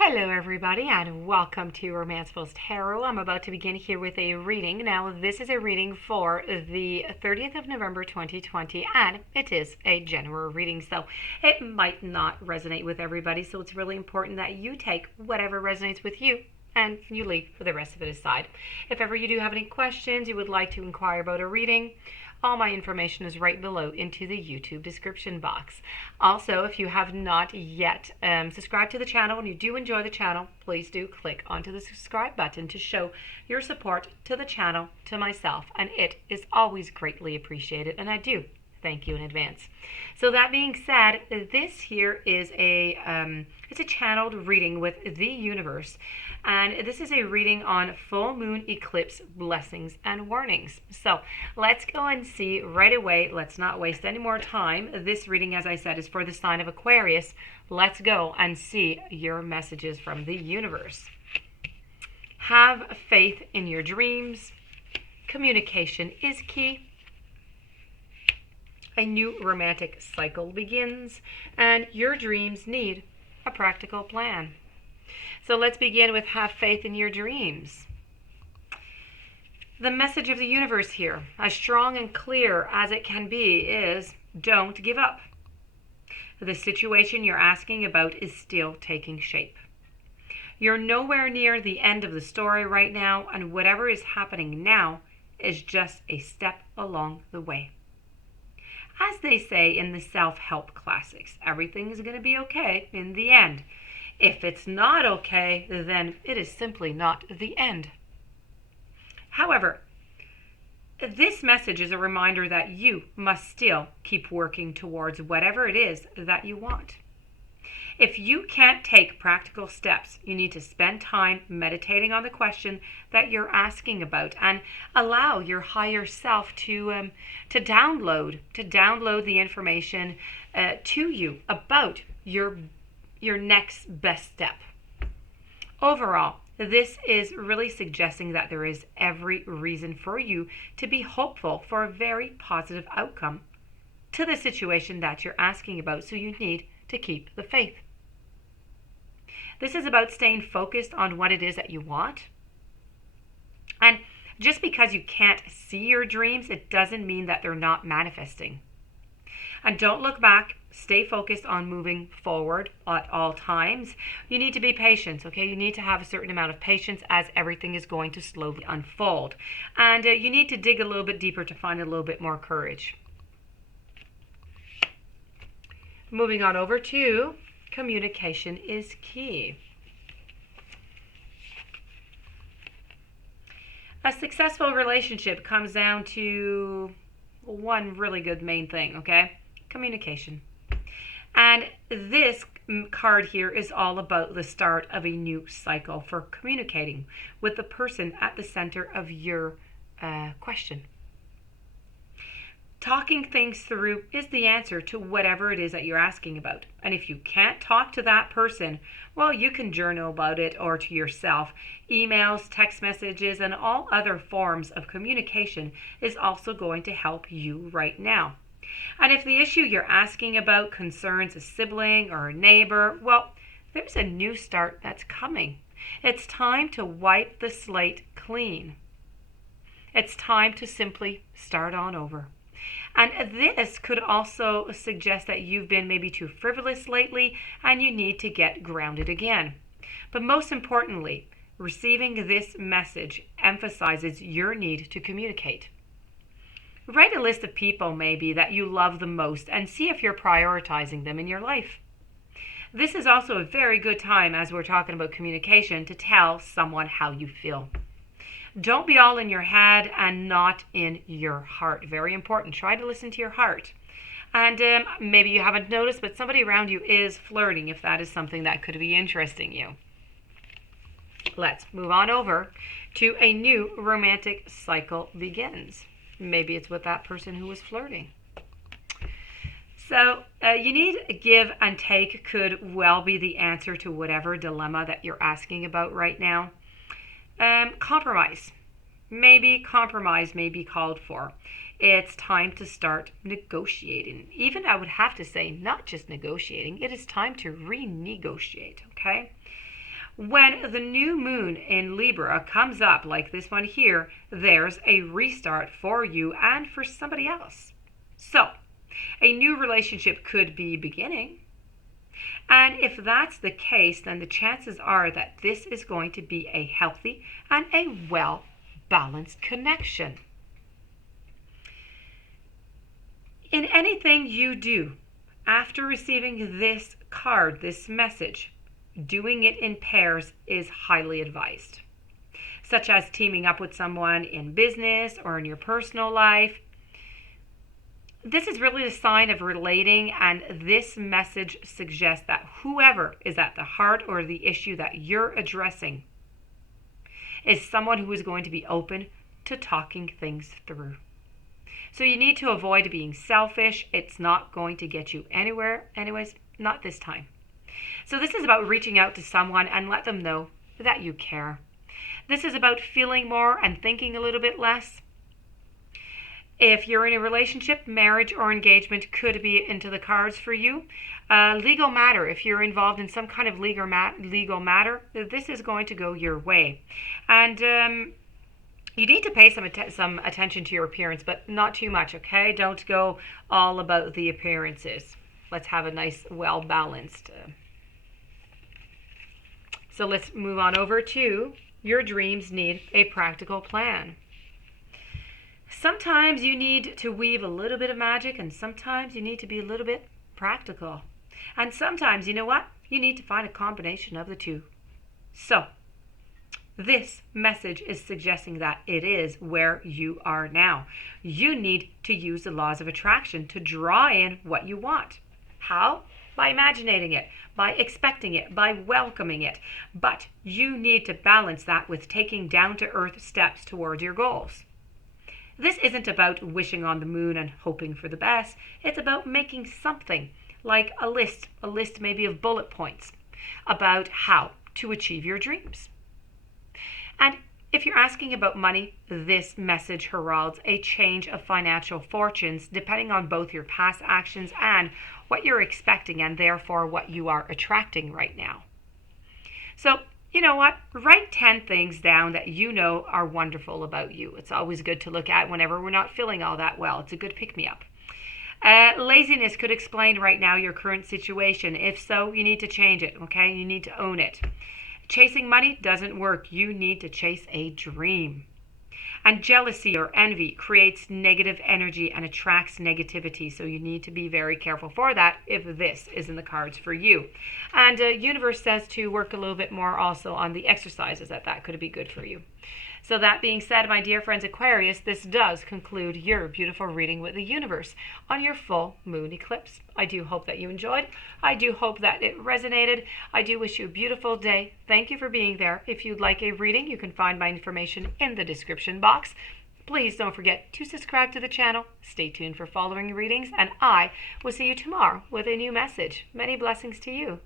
Hello everybody and welcome to Romanceful's Tarot. I'm about to begin here with a reading. Now this is a reading for the 30th of November 2020 and it is a general reading, so it might not resonate with everybody, so it's really important that you take whatever resonates with you and you leave the rest of it aside. If ever you do have any questions, you would like to inquire about a reading, all my information is right below into the YouTube description box. Also, if you have not yet subscribed to the channel and you do enjoy the channel, please do click onto the subscribe button to show your support to the channel, to myself, and it is always greatly appreciated, and I do thank you in advance. So that being said, this here is it's a channeled reading with the universe, and this is a reading on full moon eclipse blessings and warnings. So let's go and see right away. Let's not waste any more time. This reading, as I said, is for the sign of Aquarius. Let's go and see your messages from the universe. Have faith in your dreams. Communication is key. A new romantic cycle begins, and your dreams need a practical plan. So let's begin with have faith in your dreams. The message of the universe here, as strong and clear as it can be, is don't give up. The situation you're asking about is still taking shape. You're nowhere near the end of the story right now, and whatever is happening now is just a step along the way. As they say in the self-help classics, everything is going to be okay in the end. If it's not okay, then it is simply not the end. However, this message is a reminder that you must still keep working towards whatever it is that you want. If you can't take practical steps, you need to spend time meditating on the question that you're asking about and allow your higher self to download the information to you about your next best step. Overall, this is really suggesting that there is every reason for you to be hopeful for a very positive outcome to the situation that you're asking about, so you need to keep the faith. This is about staying focused on what it is that you want. And just because you can't see your dreams, it doesn't mean that they're not manifesting. And don't look back. Stay focused on moving forward at all times. You need to be patient, okay? You need to have a certain amount of patience as everything is going to slowly unfold. And you need to dig a little bit deeper to find a little bit more courage. Moving on over to communication is key. A successful relationship comes down to one really good main thing, okay? Communication. And this card here is all about the start of a new cycle for communicating with the person at the center of your question. Talking things through is the answer to whatever it is that you're asking about. And if you can't talk to that person, well, you can journal about it or to yourself. Emails, text messages, and all other forms of communication is also going to help you right now. And if the issue you're asking about concerns a sibling or a neighbor, well, there's a new start that's coming. It's time to wipe the slate clean. It's time to simply start on over. And this could also suggest that you've been maybe too frivolous lately and you need to get grounded again. But most importantly, receiving this message emphasizes your need to communicate. Write a list of people maybe that you love the most and see if you're prioritizing them in your life. This is also a very good time, as we're talking about communication, to tell someone how you feel. Don't be all in your head and not in your heart. Very important. Try to listen to your heart. And maybe you haven't noticed, but somebody around you is flirting, if that is something that could be interesting you. Let's move on over to a new romantic cycle begins. Maybe it's with that person who was flirting. So you need give and take could well be the answer to whatever dilemma that you're asking about right now. Compromise. Maybe compromise may be called for. It's time to start negotiating. Even I would have to say, not just negotiating, it is time to renegotiate, okay? When the new moon in Libra comes up like this one here, there's a restart for you and for somebody else. So, a new relationship could be beginning. And if that's the case, then the chances are that this is going to be a healthy and a well-balanced connection. In anything you do, after receiving this card, this message, doing it in pairs is highly advised, such as teaming up with someone in business or in your personal life. This is really a sign of relating, and this message suggests that whoever is at the heart or the issue that you're addressing is someone who is going to be open to talking things through. So you need to avoid being selfish. It's not going to get you anywhere, anyways, not this time. So this is about reaching out to someone and let them know that you care. This is about feeling more and thinking a little bit less. If you're in a relationship, marriage or engagement could be into the cards for you. Legal matter, if you're involved in some kind of legal matter, this is going to go your way. And you need to pay some attention to your appearance, but not too much, okay? Don't go all about the appearances. Let's have a nice, well-balanced. So let's move on over to your dreams need a practical plan. Sometimes you need to weave a little bit of magic, and sometimes you need to be a little bit practical. And sometimes, you know what? You need to find a combination of the two. So, this message is suggesting that it is where you are now. You need to use the laws of attraction to draw in what you want. How? By imagining it, by expecting it, by welcoming it. But you need to balance that with taking down-to-earth steps toward your goals. This isn't about wishing on the moon and hoping for the best. It's about making something like a list maybe of bullet points about how to achieve your dreams. And if you're asking about money, this message heralds a change of financial fortunes depending on both your past actions and what you're expecting, and therefore what you are attracting right now. So, you know what? Write 10 things down that you know are wonderful about you. It's always good to look at whenever we're not feeling all that well. It's a good pick-me-up. Laziness could explain right now your current situation. If so, you need to change it, okay? You need to own it. Chasing money doesn't work. You need to chase a dream. And jealousy or envy creates negative energy and attracts negativity. So you need to be very careful for that if this is in the cards for you. And universe says to work a little bit more also on the exercises, that could be good for you. So that being said, my dear friends Aquarius, this does conclude your beautiful reading with the universe on your full moon eclipse. I do hope that you enjoyed. I do hope that it resonated. I do wish you a beautiful day. Thank you for being there. If you'd like a reading, you can find my information in the description box. Please don't forget to subscribe to the channel. Stay tuned for following readings, and I will see you tomorrow with a new message. Many blessings to you.